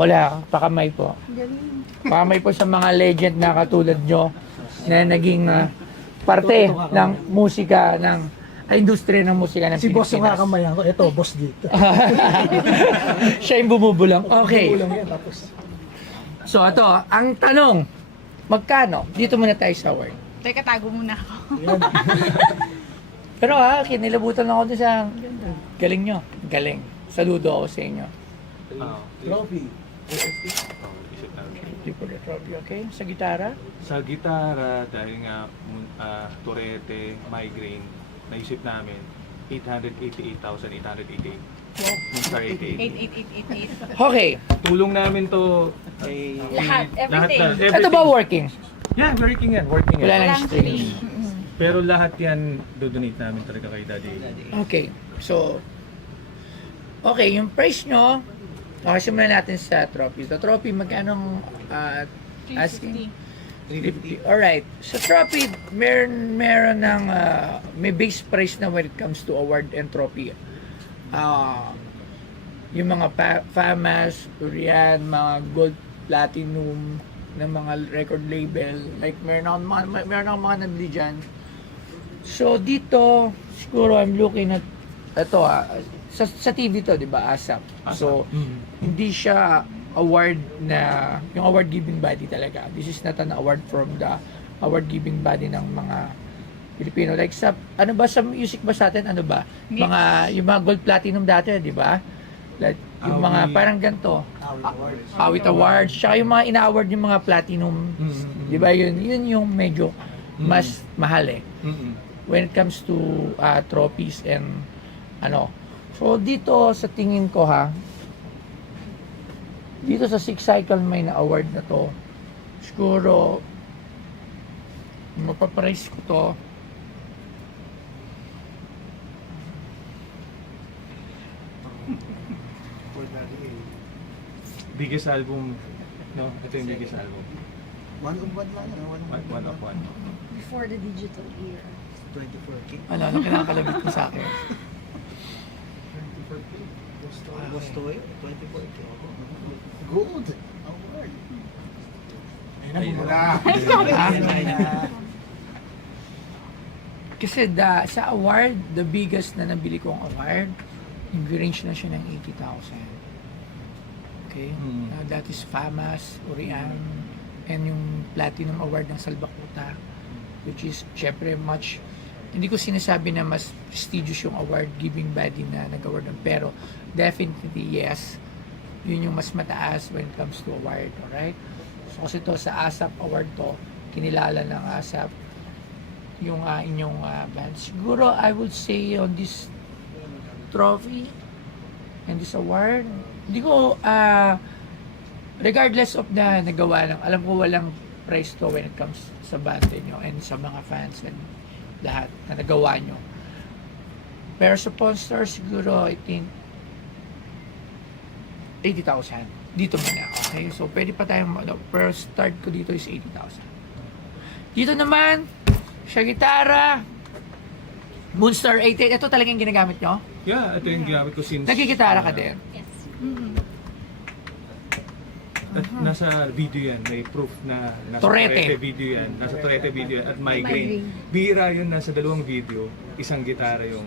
Wala, pakamay po. Pakamay po sa mga legend na katulad nyo na naging parte ng musika, ng industriya ng musika ng Si boss yung Pilipinas. kakamayan ko. Ito, boss dito. Siya yung bumubulong. Okay. Ulang yan, tapos. So, ito, ang tanong, magkano? Dito muna tayo sa word. Teka, tago muna ako. Yan. Pero kinilabutan ako doon sa galing nyo. Galing. Saludo ako sa inyo. Trophy. Isip namin. Thank you for the trophy, okay? Sa gitara? Sa gitara, dahil nga Tourette, migraine, naisip namin 888,888. Star 88. 88888. Okay. Tulong namin to ay Lahat, everything. Ito ba working? Yeah, working yan, working Wala yan. nang Walang streaming. Pero lahat yan dodonate namin talaga kay Daddy. Okay. So, okay, yung price nyo, simulan natin sa trophy. Sa trophy, magkano asking? 350. Alright. Sa trophy, meron ng, may base price na when it comes to award and trophy. Yung mga FAMAS, Urian, mga gold, platinum, ng mga record label, like meron akong mga nabili dyan. So dito, siguro I'm looking at ito sa TV to, di ba, ASAP. So hindi siya award na yung award giving body talaga. This is not an award from the award giving body ng mga Pilipino. Like sa ano ba sa music ba sa atin, ano ba? Mga yung mga gold platinum dati, di ba? Like yung mga parang ganito. Awit Awards, tsaka yung mga ina-award yung mga platinum, di ba, yun yung medyo mas mahal eh. When it comes to trophies and ano. So dito sa tingin ko dito sa 6 cycle may na-award na to, siguro mapaprice ko to Biggest album, no? Ito yung biggest album. One of one lang. One of one. Before the digital era. 24K. ano kinakalabit mo sa akin. 24K. Boss Toy. 24K. Gold. Award. Ayun na, bumula. Kasi sa award, the biggest na nabili kong award, nag-range na siya ng 80,000. Okay? That is FAMAS, Urian, and yung Platinum Award ng Salbakuta, which is, syempre, hindi ko sinasabi na mas prestigious yung award giving body na nag-award ng, pero definitely, yes, yun yung mas mataas when it comes to award, alright? So, kasi to sa ASAP award to, kinilala ng ASAP yung inyong band. Siguro, I would say on this trophy and this award, hindi ko, regardless of na nagawa lang, alam ko walang price to when it comes sa band nyo and sa mga fans and lahat na nagawa nyo. Pero sa Pawn Stars, siguro, I think, 80,000. Dito muna, okay? So, pwede pa tayong, pero start ko dito is 80,000. Dito naman, sa gitara, Moonstar 88. Ito talagang ginagamit nyo? Yeah, ito yung ginamit ko since... Nagkikitara ka din? Yes. At nasa video yan, may proof na nasa Tourette. video yan. Nasa Tourette video yan, at migraine. Bihira yun, nasa dalawang video, isang gitara yung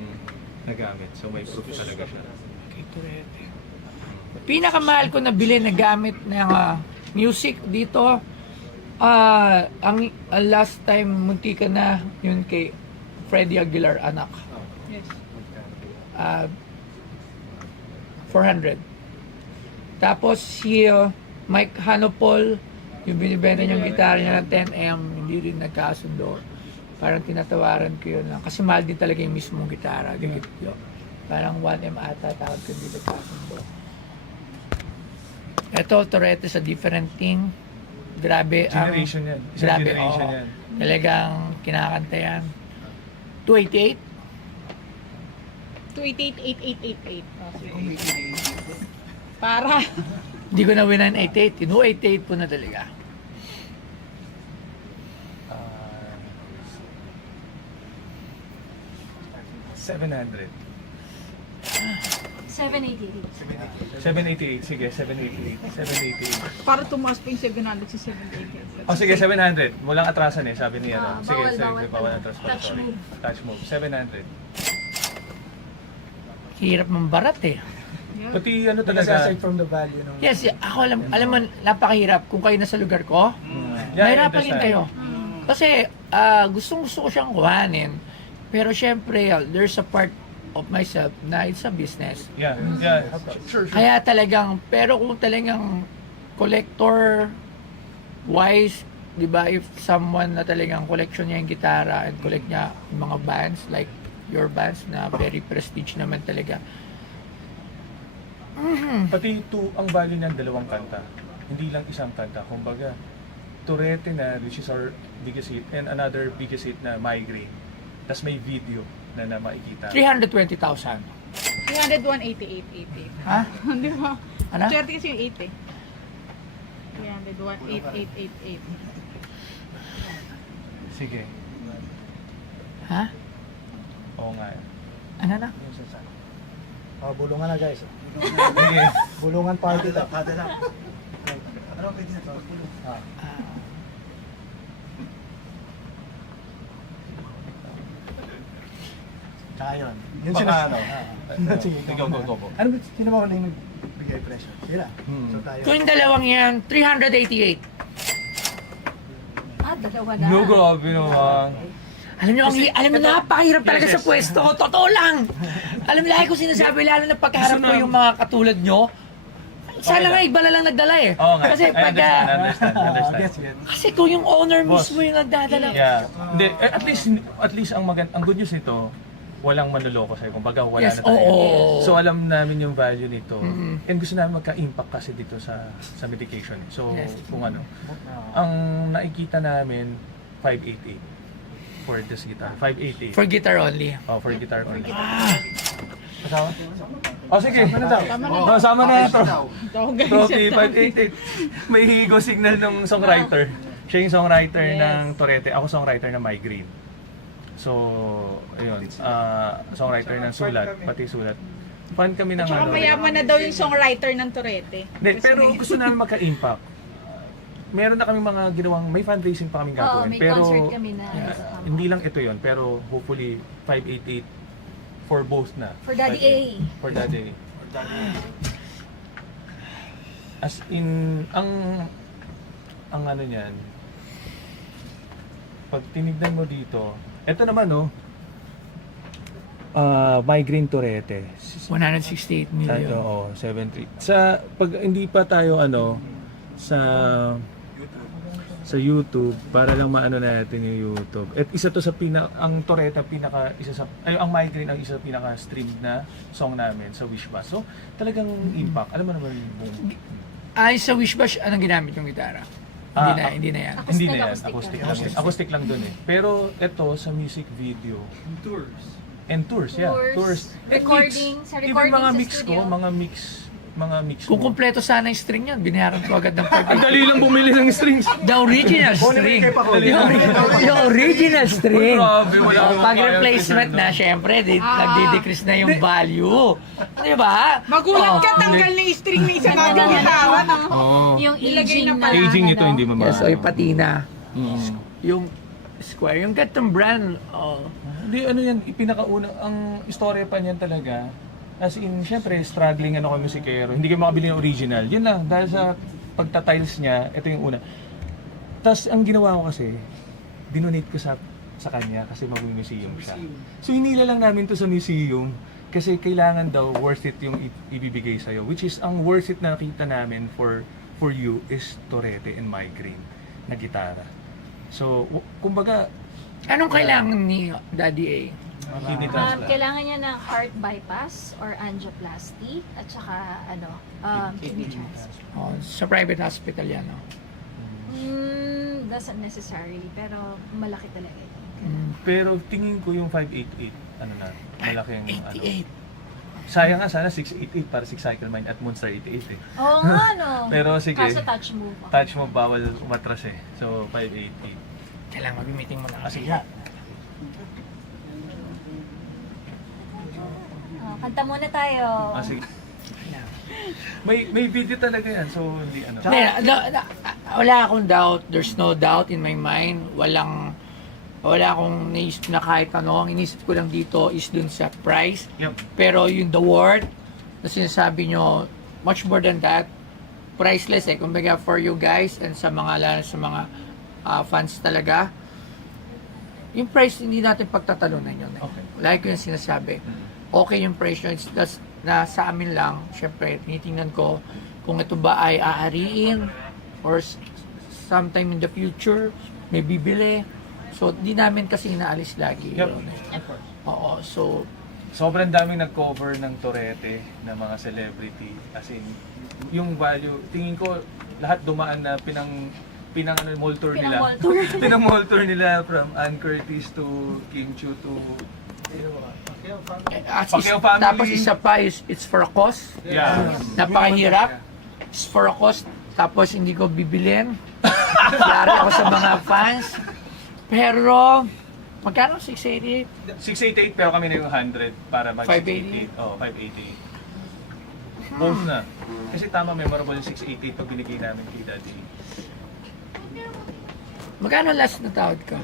nagamit. So may proof talaga siya. Okay, Tourette. Pinakamahal ko na bilhin na gamit ng music dito, ang last time munti ka na yun kay Freddie Aguilar, anak. Yes. 400. Tapos si Mike Hanopol, yung binibenta niyang gitara niya ng 10M, hindi rin nagkasundo. Parang tinatawaran ko yun lang. Kasi mahal din talaga yung mismong gitara. Parang 1M ata, tawag ko, hindi nagkasundo. Ito, Tourette sa different thing. Grabe. Generation yan. Isang Grabe, generation oo. yan. Talagang kinakanta yan. 288. 288-8888. Para. Hindi ko na winan 88. 288 po na talaga. Uh, 700. 788. 788, sige, 788. Para tumaas pa yung 700 sa 788. Oh, sige, 700. Walang atrasan eh, sabi niya. Ah, Sige, bawal, sige, bawal bawal pala. atras. Touch Sorry. move. Touch move, 700. Hirap mambarat eh. Pati ano Kasi talaga, aside from the value ng... Yes, ako alam mo, napakahirap kung kayo nasa lugar ko. Yeah, I Mahirapan din understand. kayo. Kasi gusto ko siyang kuhanin. Pero syempre, there's a part of myself na it's a business. Yeah, yeah, sure, sure. Kaya talagang, pero kung talagang collector wise, di ba, if someone na talagang collection niya yung gitara and collect niya yung mga bands, like your bands na very prestige naman talaga. Pati ang value ng dalawang kanta, hindi lang isang kanta. Kumbaga, Torete na, which is our biggest hit, and another biggest hit na Migraine. Tapos may video na makikita. 320,000. 300, 188, 88. Ha? Di ba? Ano? Swerte kasi yung 8 eh. 300, 188, 88. Sige. Ha? Oo nga. Ano na? bulungan na guys. Sige. Bulungan party lang. Ano pwede na to? Tsaka yun. Yun Baka sila. ano? Sige, Go, go, go, go. Ano ba, sino ba ulit nagbigay presyo? Sila. So tayo. Kung yung dalawang yan, 388. Ah, dalawa na. No, grabe naman. Alam niyo, alam mo, napakahirap talaga sa pwesto. Totoo lang. Alam mo, lagi ko sinasabi, lalo na pagkaharap ko yung mga katulad nyo, sana nga iba na lang nagdala eh. Oo nga. Kasi I pag... understand. Yes, yes. Kasi kung yung owner Boss. mismo yung nagdadala. Yeah. Hindi, at least ang ang good news nito, walang manloloko sa'yo. Kumbaga, wala Yes, na tayo. oo. So, alam namin yung value nito. Mhm. And gusto namin magka-impact kasi dito sa medication. So, Yes. kung ano. Ang nakikita namin, 588 for this guitar. 588. For guitar only. For guitar only. Kasama? Oh, sige. Sama na daw. Tama na. Oh, sama na ito. Ito, guys. Trophy 588. May higo signal ng songwriter. Siya yung songwriter Yes. ng Torete. Ako songwriter ng Migraine. So, ayun. Songwriter ng Sulat, pati Sulat. Fan kami ng Tsaka mayaman na daw yung songwriter ng Torete. Hindi, pero gusto namin magka-impact. Meron na kami mga ginawang, may fundraising pa kaming gagawin. may pero concert kami na. hindi lang ito yon, pero hopefully 588 for both na. For Daddy A. For Daddy A. As in, ang ano niyan, pag tinignan mo dito, ito naman Migraine Torete. 168 million. Oo, 73. Sa pag hindi pa tayo sa YouTube para lang maano natin yung YouTube. At isa to sa ang Toreta ang Migraine ang isa sa pinaka streamed na song namin sa Wishbus. So, talagang impact. Alam mo naman yung Ay, sa Wishbash, anong ginamit yung gitara? Hindi na yan. Hindi na yan. Acoustic Acoustic lang. Acoustic lang dun eh. Pero ito sa music video. And tours, yeah. Tours. And Recording, mix. sa Even recording mga sa mix studio. ko, mga mix Kung mo. kumpleto sana yung string yan, binayaran ko agad ng Ang dali lang bumili ng strings. The original string. Yung original string. Grabe, wala So, akong pag kaya replacement ng na, syempre, nagdi-decrease na yung value. Di ba? Magulat ka, tanggal na yung string ng isang agad bitawan. Oo. Yung Ilagay aging na na pala. Aging nito hindi mo Yes, o yung patina. Mm. Yung square, yung gatong brand. Oh. Hindi, ano yan, pinakauna, ang istorya pa niyan talaga, as in, syempre, struggling kami musikero, hindi kayo makabili ng original. Yun lang, dahil sa pagta-tiles niya, ito yung una. Tapos, ang ginawa ko kasi, dinonate ko sa kanya kasi mag-museum siya. So, hinila lang namin to sa museum kasi kailangan daw worth it yung ibibigay sa'yo. Which is, ang worth it na nakita namin for you is Torete and Migraine na gitara. So, kumbaga, Anong kailangan ni Daddy A? kidney transplant. Kailangan niya ng heart bypass or angioplasty at saka kidney transplant. Oh, sa private hospital yan. Oh. Doesn't necessarily, pero malaki talaga yun. Pero tingin ko yung 588, ano na, malaking 88. Sayang nga sana 688 para 6 cycle mine at Monster 88 eh. Oo nga, no? Pero sige. Kaso touch move. Touch mo bawal umatras eh. So 588. Kailangan mag-meeting mo na kasi. Kasi Kanta muna tayo. Sige. May video talaga yan, so hindi ano. Hindi, wala akong doubt. There's no doubt in my mind. Wala akong naisip na kahit ano. Ang inisip ko lang dito is dun sa price. Yep. Pero yung the word na sinasabi nyo, much more than that, priceless eh. Kumbaga for you guys and sa mga, lalo sa mga fans talaga, yung price hindi natin pagtatalunan yun. Eh. Okay. Like ko yung sinasabi. Okay yung price yun. That's, na sa amin lang, syempre, tinitingnan ko kung ito ba ay aariin or sometime in the future, may bibili. So, di namin kasi inaalis lagi. Yep. Yun, eh. Oo, so, Sobrang daming nag-cover ng Torete na mga celebrity. As in, yung value, tingin ko lahat dumaan na mall tour nila. Pinang-mall tour nila from Ann Curtis to King Chu to Pacquiao family. tapos isa pa, it's for a cause. yeah. Napakahirap. It's for a cost. Tapos hindi ko bibilin. Yari ako sa mga fans. Pero, magkano? 688? 688 pero kami na yung 100 para mag 588? 688. Oo, 588. Both na. Kasi tama, memorable yung 688 pag binigay namin kay Daddy. Magkano last na tawad ka?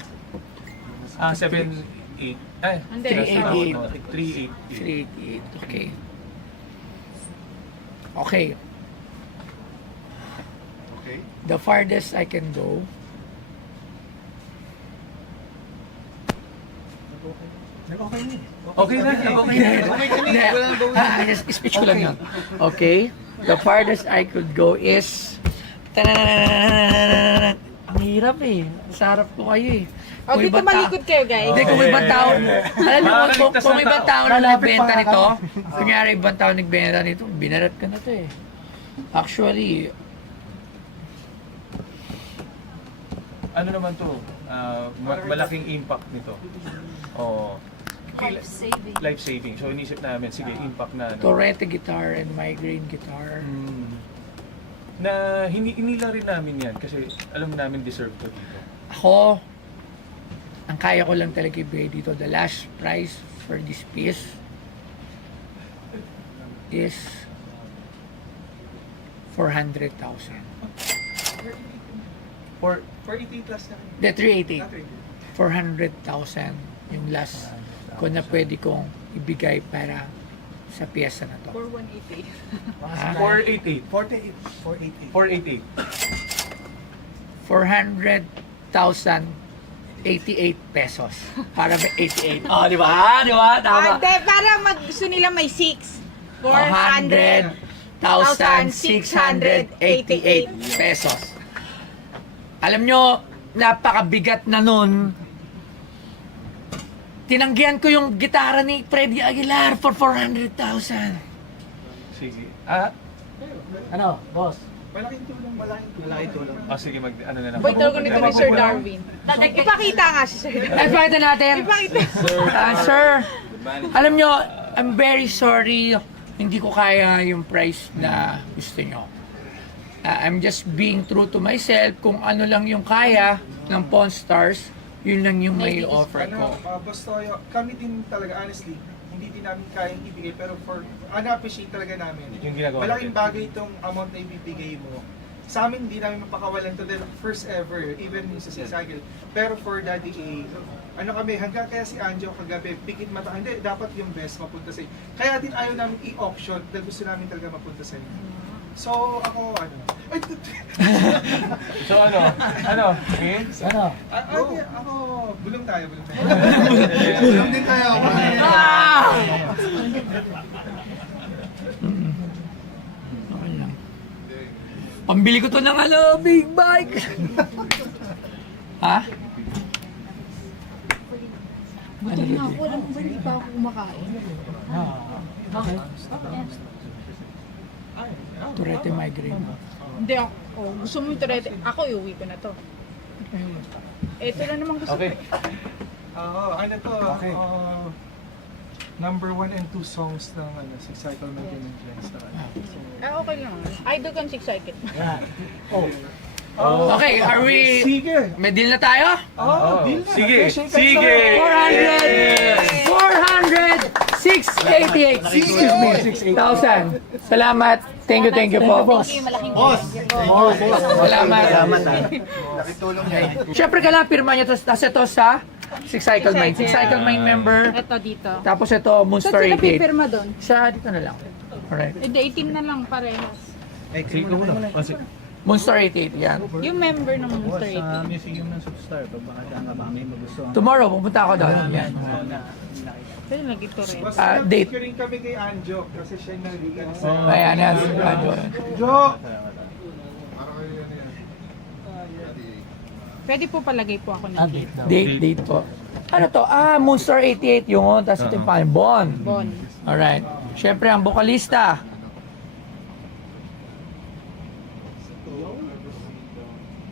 788. Ay, Hindi. 388. 388. 388. Okay. Okay. Okay. The farthest I can go. Okay na. Okay na, okay na. Hindi. Speech ko lang yun. Okay. The farthest I could go is... Tananana. Ang hirap eh. Sa harap ko kayo eh. O, Kung dito ibang tao- malikod kayo, guys. Hindi, kung ibang tao, alam mo, Makakaligtas kung ng ibang tao. tao na Lalapit nagbenta pa nito, kunyari ibang tao nagbenta nito, binarat ka na to eh. Actually, Ano naman to? Malaking impact nito. Oh, Life saving. life saving. So inisip namin, sige, impact na ano. Torrente guitar and migraine guitar. Na hinila rin namin yan kasi alam namin deserve to dito. Ako, ang kaya ko lang talaga ibigay dito, the last price for this piece is 400,000. For 488 plus na. The 388. 400,000 yung last ko na pwede kong ibigay para sa piyesa na to. 4188. Ha? 488. 488. 488. 400,088 pesos. Para may 88. Oh, di ba? Di ba? Tama. Hindi, para gusto nila may 6. 400,688 pesos. Alam nyo, napakabigat na nun. Tinanggihan ko yung gitara ni Freddy Aguilar for 400,000. Sige. Ano, boss? Malaking tulong, malaking tulong. Malaking tulong. Sige, ano na lang. Wait, tawag nito ni Sir Darwin. Ipakita nga si Sir Darwin. Let's fight natin. Ipakita. Sir, alam nyo, I'm very sorry. Hindi ko kaya yung price na gusto nyo. I'm just being true to myself. Kung ano lang yung kaya ng Pawn Stars, yun lang yung may offer ko. Boss Toyo, kami din talaga, honestly, hindi din namin kayang ibigay, pero appreciate talaga namin. Yung ginagawa Malaking natin. bagay itong amount na ibibigay mo. Sa amin, hindi namin mapakawalan to the first ever, even yung sa Cycle. Pero for Daddy A, ano kami, hanggang kaya si Anjo kagabi, pikit mata, hindi, dapat yung best mapunta sa'yo. Kaya din ayaw namin i-auction, dahil gusto namin talaga mapunta sa'yo. So, ako, ano, ay, So ano? Sige? Ano? ako, bulong tayo. Bulong din tayo. Okay lang. Pambili ko to ng big bike. Ha? Gutom na ako. Alam mo ba, hindi pa ako kumakain. Tourette migraine. Hindi ako. Oh, gusto mo yung turete. Ako, iuwi ko na to. Ito na naman gusto Okay. ko. Ano to? Okay. Number 1 and 2 songs ng si Cycle Maintenance. Okay lang. Idol kang Six-Cycle. Okay, are we... Sige! May deal na tayo? Oh, deal na. Sige! Shake Sige! 400! 688. Excuse me. 6,000. Salamat. Thank you po. Boss! Salamat. Nakitulong niya. Siyempre kailangan pirma niya. Tapos ito sa Six Cycle Mind. Six Cycle Mind member. Ito dito. Tapos ito, Saan Moonstar sila 88. pipirma doon? Sa dito na lang. Alright. Hindi, 18 na lang parehas. Sige ko muna. Moonstar 88, yan. Yung member ng Monster 18. Museum ng Superstar, pag baka dyan ka ba, may magustuhan. Tomorrow, pupunta ako doon. Yan. Pwede lagi ito rin. Basta Date. nag-picture rin kami kay Anjo kasi siya yung naligan sa... Ayan, yan. Anjo! Pwede po palagay po ako ng date. Date po. Ano to? Moonstar 88 yun. Tapos ito yung pangalan, Bon. Bon. Alright. Siyempre, ang bokalista.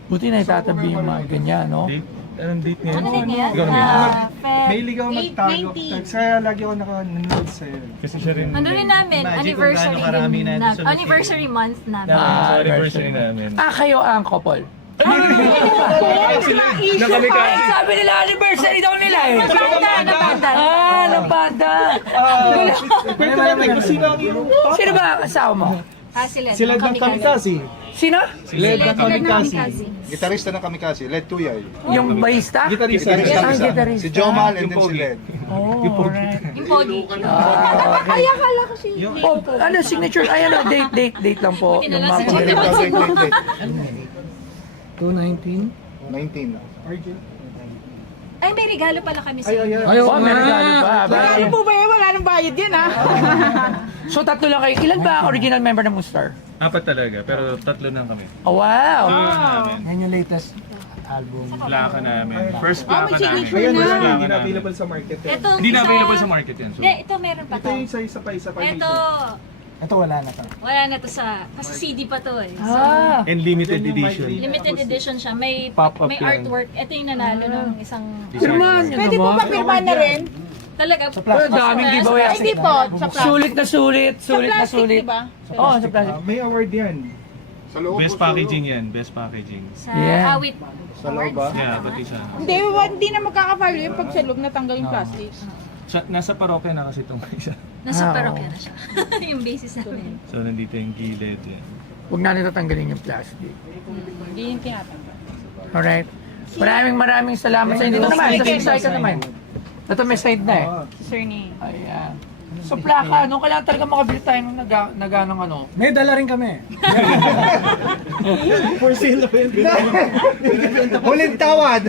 Buti na itatabi yung mga ganyan, no? Date? Anong date ngayon? Ano din yan? Ikaw na. Mahilig ako magtago. 8:90. Kaya lagi ako nanonood sa'yo. Kasi siya rin. Ano rin namin, Imagine kung anniversary gaano karami din na na, ito sa anniversary month namin. Sa anniversary namin. Kayo ang couple. Na kami ka. Ay, sabi nila, anniversary daw nila eh. Napanda. Napanda. Pwede natin kung sino ang iyong Sino ba ang asawa mo? Sila. Sila ng Kamikaze. Sino? Led ng Kamikaze. Gitarista ng Kamikaze, Led Tuyay. Yung barista? Gitarista. Ang gitarista. Si Jomal and then si Led. Oh, alright. Yung pogi. Okay. Akala ko si... Oh, ano, signature? Ay, ano, date lang po. Yung mga Buti Date, pangalan. date, date. 219? 19. Ay, may regalo pala kami sa Ay, inyo. ay, ay. Oh, may regalo pa. Ano po ba yun? Wala nang bayad yan ha? So, tatlo lang kayo. Ilan ba ang original member ng Moonstar? 4 talaga, pero 3 lang kami. Oh, wow. Yan yung latest. Plaka namin. First Oh, may plaka namin. signature Ayan, na. wala na, hindi na available sa market. Eh. Ito, Hindi na isa- available sa market yan. So. Hindi, ito meron pa Ito to. yung isa pa. Ito, Ito wala na to. wala na to sa, kasi CD pa to eh. So, And limited edition. limited edition siya. May Pop-up may yan. artwork. Ito yung nanalo ng isang... Pirmahan nyo Pwede po naman. ba pirma na rin? Talaga. Ang daming giveaway. Ay, hindi po. Sa plastic. Sulit na sulit. Sa Sulit na plastic, sulit. diba? Oo, sa plastic. May award yan. Sa loob Best packaging yan, best packaging. Sa Yeah. Awit. Sa loob ba? Yeah, pati sa... Hindi na magkaka-value yung pag sa loob natanggal yung plastic. Nasa parokya na kasi itong isa. Nasa Ah, parokya na siya. Yung basis namin. So nandito yung gilid. Yan. Huwag natin tatanggalin yung plastic. Hindi yung tinatanggal. Alright. Maraming salamat sa inyo. Dito naman, sa Six-Cycle naman. Ito may side na eh. Surname. Ayan. So plaka, no? Kailangan talaga makabili tayo ng naganong ano. May dala rin kami. For sale na yun. Huling tawad!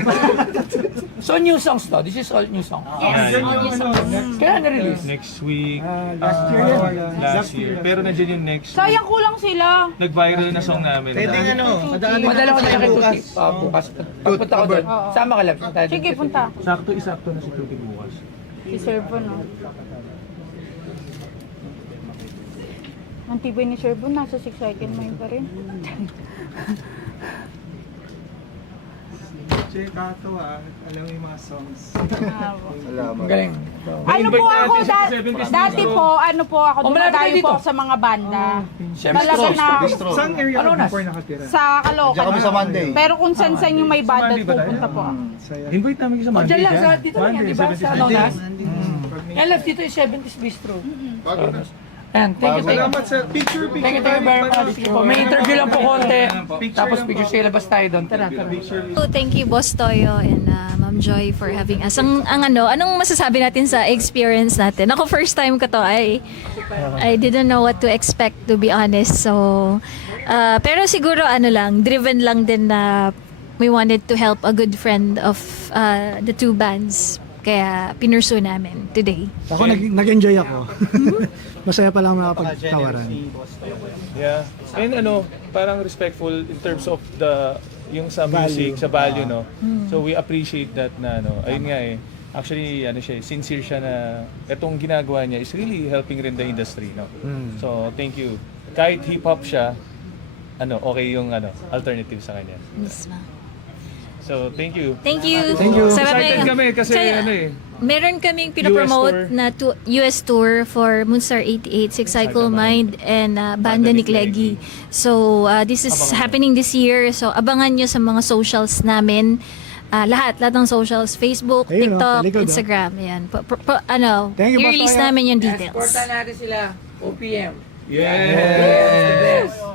So new songs to. This is all new songs. Yes, Ay, all yung songs. Kailan na-release? Next week, Last year yan. last year. Pero nandiyan yung next week. Sayang kulang sila. Nag-viral na song namin. Pwede nga no, madaan Madala ko na kay Tuti. Bukas. Pagpunta ko doon. Oo. Sama ka lang. Sige, punta. Sakto-isakto na si Tuti bukas. Si Servo, no? Ang tibay ni Servo, nasa 6 cycle mind pa rin. Che, katawa. Alam mo yung mga songs. Salamat. Galing. Ano po invite ako, natin sa 70s dati Bistro. po, ano po ako, Oh, malapit dumadayo na dito. po ako sa mga banda. Siyempre, Talaga na Bistro. Saan area Ano ka na? before nakatira? sa Diyan Caloocan. kami sa Monday. Pero kung saan yung may banda, Monday ba tayo? pupunta po ako. Saya. Invite namin sa Oh, Monday. dyan lang. dyan. Sa, dito lang yan, di ba? 70s Sa ano Bistro. na? Pag may- Yan lang, dito yung 70s Bistro. And thank you, thank you. Salamat sa picture. Thank you very much. Sige po. May interview lang po konti. Tapos picture sila labas tayo doon. Tara, tara. So, thank you Boss Toyo and Ma'am Joy for having us. Anong masasabi natin sa experience natin? Ako first time ko to, I didn't know what to expect, to be honest. So, pero siguro driven lang din na we wanted to help a good friend of the two bands. Kaya pinursu namin today. Ako nag-enjoy ako. Masaya pa lang makapagtawaran. Yeah. And parang respectful in terms of yung sa music, sa value, no? So we appreciate that na, ayun nga eh. Actually, sincere siya na itong ginagawa niya is really helping rin the industry, no? So, thank you. Kahit hip-hop siya, okay yung alternative sa kanya. Yes, ma'am. So, thank you. Thank you. Thank you. Sarap Excited na- kami kasi Sa- Meron kaming pinopromote US tour. na US tour for Moonstar 88, Six Cycle Mind, and Banda ni Cleggy. So, this is happening this year. So, abangan nyo sa mga socials namin. lahat ng socials, Facebook, Ayun, TikTok, talikod, Instagram, yan. Thank you, Boss I-release Toyo. namin yung details. Supportan natin sila. OPM. Yes! Yes, the best.